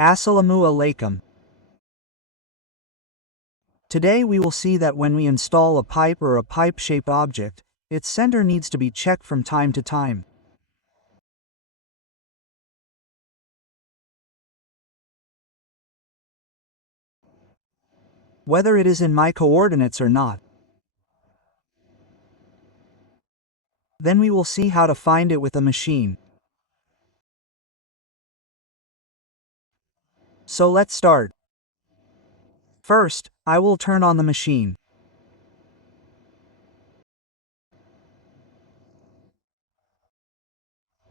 Assalamu alaikum. Today we will see that when we install a pipe or a pipe-shaped object, its center needs to be checked from time to time. Whether it is in my coordinates or not. Then we will see how to find it with a machine. So let's start. First, I will turn on the machine.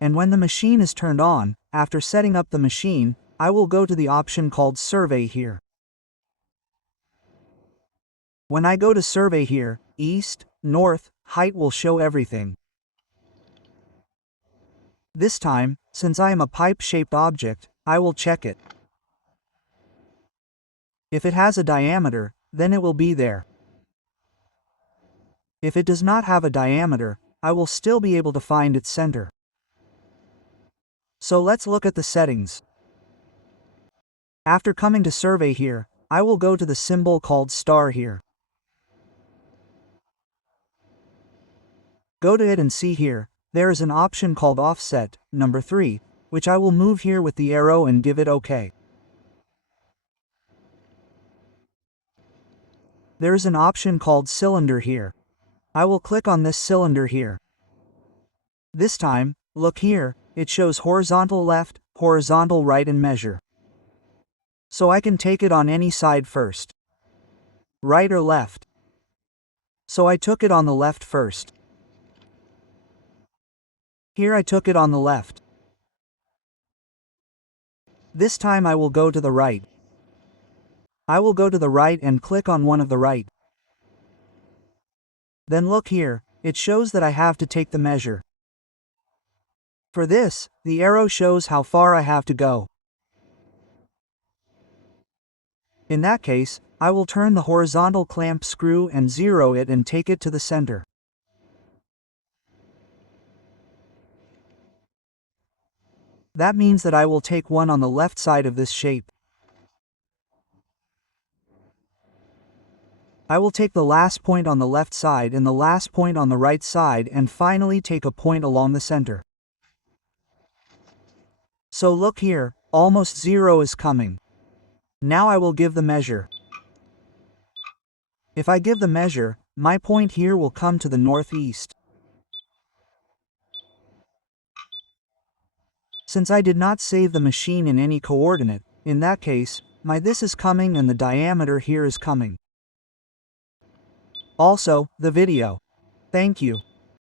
And when the machine is turned on, after setting up the machine, I will go to the option called Survey here. When I go to Survey here, east, north, height will show everything. This time, since I am a pipe-shaped object, I will check it. If it has a diameter, then it will be there. If it does not have a diameter, I will still be able to find its center. So let's look at the settings. After coming to Survey here, I will go to the symbol called star here. Go to it and see here, there is an option called Offset, number 3, which I will move here with the arrow and give it OK. There is an option called Cylinder here. I will click on this cylinder here. This time, look here, it shows horizontal left, horizontal right and measure. So I can take it on any side first. Right or left. So I took it on the left first. Here I took it on the left. This time I will go to the right. I will go to the right and click on one of the right. Then look here, it shows that I have to take the measure. For this, the arrow shows how far I have to go. In that case, I will turn the horizontal clamp screw and zero it and take it to the center. That means that I will take one on the left side of this shape. I will take the last point on the left side and the last point on the right side and finally take a point along the center. So look here, almost zero is coming. Now I will give the measure. If I give the measure, my point here will come to the northeast. Since I did not save the machine in any coordinate, in that case, my this is coming and the diameter here is coming. Also, the video. Thank you.